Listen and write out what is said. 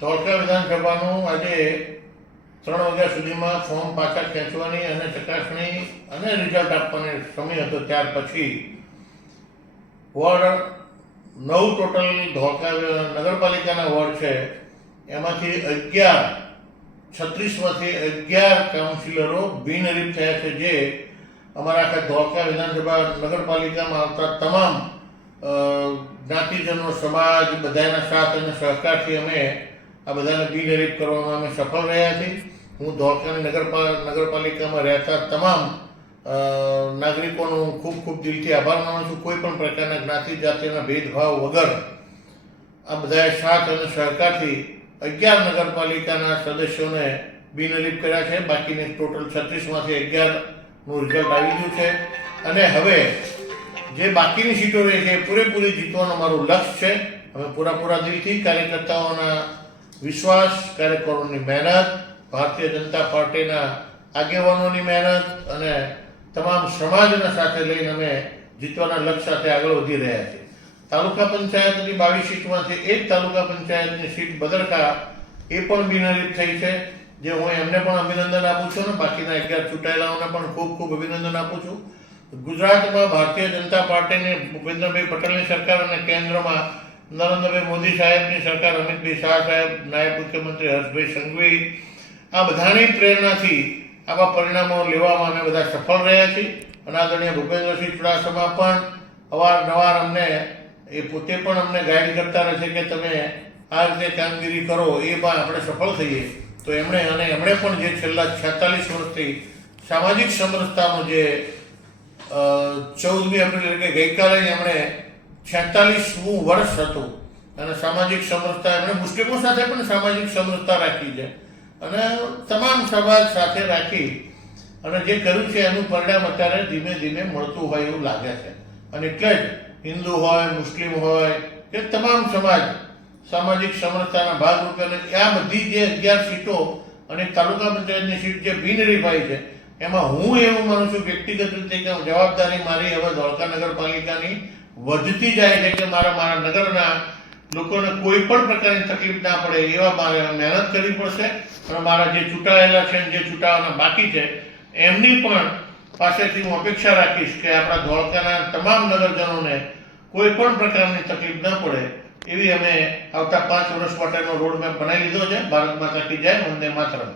ધોળકા વિધાનસભાનું આજે 3 વાગ્યા સુધીમાં ફોર્મ પાછા ખેંચવાની અને ચકાસણી અને રિઝલ્ટ આપવાનો સમય હતો. ત્યાર પછી વોર્ડ 9 ટોટલ ધોળકા નગરપાલિકાના વોર્ડ છે, એમાંથી 36માંથી 11 કાઉન્સિલરો બિનહરીફ થયા છે, જે અમારા આખા ધોળકા વિધાનસભા નગરપાલિકામાં આવતા તમામ જ્ઞાતિજનો, સમાજ બધાના સાથ અને સહકારથી અમે આ બધાને બિનહરીફ કરવામાં અમે સફળ રહ્યા છીએ. હું ધોળકાની નગરપાલિકામાં રહેતા તમામ નાગરિકોનો ખૂબ ખૂબ દિલથી આભાર માનું છું. કોઈ પણ પ્રકારના જ્ઞાતિ જાતિના ભેદભાવ વગર આ બધાએ સાથ અને સહકારથી 11 નગરપાલિકાના સદસ્યોને બિનહરીફ કર્યા છે. બાકીને ટોટલ 36માંથી 11નું રિઝલ્ટ આવી ગયું છે અને હવે જે બાકીની સીટો રહી છે પૂરેપૂરી જીતવાનું અમારું લક્ષ્ય છે. અમે પૂરા દિલથી કાર્યકર્તાઓના વિશ્વાસ, કાર્યકરોની મહેનત, ભારતીય જનતા પાર્ટીના આગેવાનોની મહેનત અને તમામ સમાજના સાથે લઈને અમે જીતવાના લક્ષ્ય સાથે આગળ વધી રહ્યા છીએ. તાલુકા પંચાયતની 22 સીટમાંથી એક તાલુકા પંચાયતની સીટ બદરકા એ પણ બિનહરીફ થઈ છે, જે હું એમને પણ અભિનંદન આપું છું અને બાકીના 11 ચૂંટાયેલાઓને પણ ખૂબ અભિનંદન આપું છું. ગુજરાતમાં ભારતીય જનતા પાર્ટીની ભૂપેન્દ્રભાઈ પટેલની સરકાર અને કેન્દ્રમાં નરેન્દ્રભાઈ મોદી સાહેબની સરકાર, અમિતભાઈ શાહ સાહેબ, નાયબ મુખ્યમંત્રી હર્ષભાઈ સંઘવી, આ બધાની પ્રેરણાથી આવા પરિણામો લેવામાં અમે બધા સફળ રહ્યા છીએ. અને આદરણીય ભૂપેન્દ્રસિંહ ચુડાસમા પણ અવારનવાર અમને પોતે પણ અમને ગાઈડ કરતા રહે છે કે તમે આ રીતે કામગીરી કરો, એ પણ આપણે સફળ થઈએ. તો એમણે પણ જે છેલ્લા 46 વર્ષથી સામાજિક સમરસતાનું જે 14મી એપ્રિલ એટલે કે ગઈકાલે એમણે 46મું વર્ષ હતું અને સામાજિક સમરસતા એમણે મુસ્લિમો સાથે પણ સામાજિક સમરસતા રાખી છે અને તમામ સમાજ સાથે રાખી અને જે કર્યું છે એનું પરિણામ અત્યારે ધીમે ધીમે મળતું હોય એવું લાગે છે. અને એટલે જ હિન્દુ હોય, મુસ્લિમ હોય કે તમામ સમાજ સામાજિક સમરસતાના ભાગરૂપે આ બધી જે 11 સીટો અને તાલુકા પંચાયતની સીટ જે બિનહરીફ આવી છે, એમાં હું એવું માનું છું વ્યક્તિગત રીતે કે જવાબદારી મારી હવે ધોળકા નગરપાલિકાની વધતી જાય છે કે મારા નગરના લોકોને કોઈ પણ પ્રકારની તકલીફ ના પડે એવા મારે મહેનત કરવી પડશે. અને મારા જે ચૂંટાયેલા છે જે ચૂંટાવાના બાકી છે એમની પણ પાસેથી હું અપેક્ષા રાખીશ કે આપણા ધોળકાના તમામ નગરજનોને કોઈ પણ પ્રકારની તકલીફ ન પડે એવી અમે આવતા 5 વર્ષ માટેનો રોડ મેપ બનાવી લીધો છે. ભારત માતા કી જય, વંદે માતરમ.